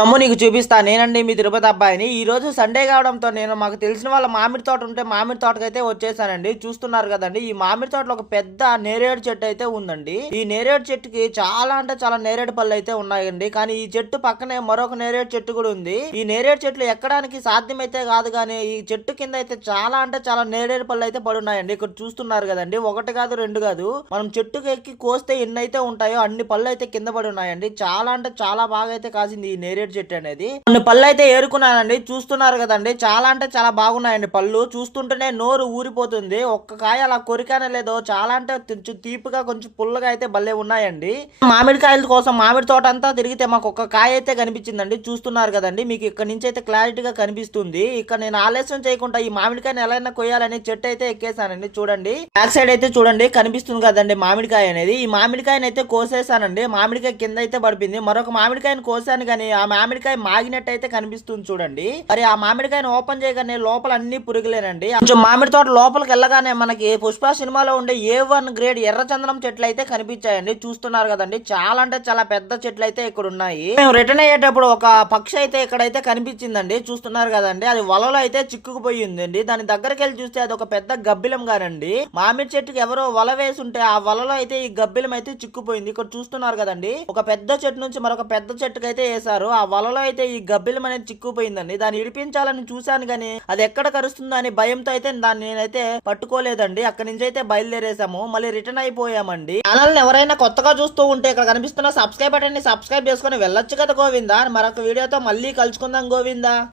అమ్ము నీకు చూపిస్తా నేనండి మీ తిరుపతి అబ్బాయిని. ఈ రోజు సండే కావడంతో నేను మాకు తెలిసిన వాళ్ళ మామిడి తోట ఉంటే మామిడి తోటకైతే వచ్చేసానండి. చూస్తున్నారు కదండి ఈ మామిడి తోటలో ఒక పెద్ద నేరేడు చెట్టు అయితే ఉందండి. ఈ నేరేడు చెట్టుకి చాలా అంటే చాలా నేరేడు పళ్ళు అయితే ఉన్నాయండి. కానీ ఈ చెట్టు పక్కనే మరొక నేరేడు చెట్టు కూడా ఉంది. ఈ నేరేడు చెట్లు ఎక్కడానికి సాధ్యమైతే కాదు కానీ ఈ చెట్టు కింద అయితే చాలా అంటే చాలా నేరేడు పళ్ళు అయితే పడున్నాయండి ఇక్కడ చూస్తున్నారు కదండి ఒకటి కాదు రెండు కాదు. మనం చెట్టుకు ఎక్కి కోస్తే ఎన్ని అయితే ఉంటాయో అన్ని పళ్ళు అయితే కింద పడి ఉన్నాయండి. చాలా అంటే చాలా బాగా అయితే కాసింది ఈ నేరేడు చెట్టు అనేది. కొన్ని పళ్ళు అయితే ఏరుకున్నానండి. చూస్తున్నారు కదండి. చాలా అంటే చాలా బాగున్నాయండి పళ్ళు. చూస్తుంటేనే నోరు ఊరిపోతుంది. ఒక్క కాయ అలా కొరికానే లేదో చాలా అంటే కొంచెం తీపిగా కొంచెం పుల్లగా అయితే భలే ఉన్నాయండి. మామిడికాయల కోసం మామిడి తోట అంతా తిరిగితే మాకు ఒక్క కాయ అయితే కనిపించిందండి. చూస్తున్నారు కదండి. మీకు ఇక్కడ నుంచి అయితే క్లారిటీగా కనిపిస్తుంది. ఇక్కడ నేను ఆలస్యం చేయకుండా ఈ మామిడికాయని ఎలా కొయ్యాలని చెట్టు అయితే ఎక్కేసానండి చూడండి. బ్యాక్ సైడ్ అయితే చూడండి. కనిపిస్తుంది కదండి మామిడికాయ అనేది. ఈ మామిడికాయని అయితే కోసేసానండి మామిడికాయ కింద అయితే పడిపోయింది. మరొక మామిడికాయని కోసాను కానీ ఆ మామిడికాయ మాగినట్టు అయితే కనిపిస్తుంది చూడండి. మరి ఆ మామిడికాయని ఓపెన్ చేయగానే లోపల అన్ని పురుగులేనండి. కొంచెం మామిడి తోట లోపలికి వెళ్ళగానే మనకి పుష్ప సినిమాలో ఉండే ఏ వన్ గ్రేడ్ ఎర్రచందనం చెట్లు అయితే కనిపించాయండి. చూస్తున్నారు కదండి. చాలా అంటే చాలా పెద్ద చెట్లు అయితే ఇక్కడ ఉన్నాయి. మేము రిటర్న్ అయ్యేటప్పుడు ఒక పక్షి అయితే ఇక్కడైతే కనిపించిందండి. చూస్తున్నారు కదండి. అది వలలో అయితే చిక్కుకుపోయి ఉందండి దాని దగ్గరికి వెళ్ళి చూస్తే అది ఒక పెద్ద గబ్బిలం గారండి. మామిడి చెట్టుకి ఎవరో వల వేసుంటే ఆ వలలో అయితే ఈ గబ్బిలం అయితే చిక్కుపోయింది. ఇక్కడ చూస్తున్నారు కదండి. ఒక పెద్ద చెట్టు నుంచి మరొక పెద్ద చెట్టుకి అయితే వేశారు. ఆ వలలో అయితే ఈ గబ్బిలం అనేది చిక్కుపోయిందండి. దాన్ని ఇడిపించాలని చూశాను కానీ అది ఎక్కడ కరుస్తుందో అని భయంతో అయితే దాన్ని నేనైతే పట్టుకోలేదండి. అక్కడి నుంచి అయితే బయలుదేరేసాము మళ్ళీ రిటర్న్ అయిపోయామండి. ఛానల్ ఎవరైనా కొత్తగా చూస్తూ ఉంటే ఇక్కడ కనిపిస్తున్న సబ్స్క్రైబ్ బటన్ని సబ్స్క్రైబ్ చేసుకొని వెళ్ళొచ్చు కదా గోవిందా? మరొక వీడియోతో మళ్ళీ కలుసుకుందాం గోవిందా?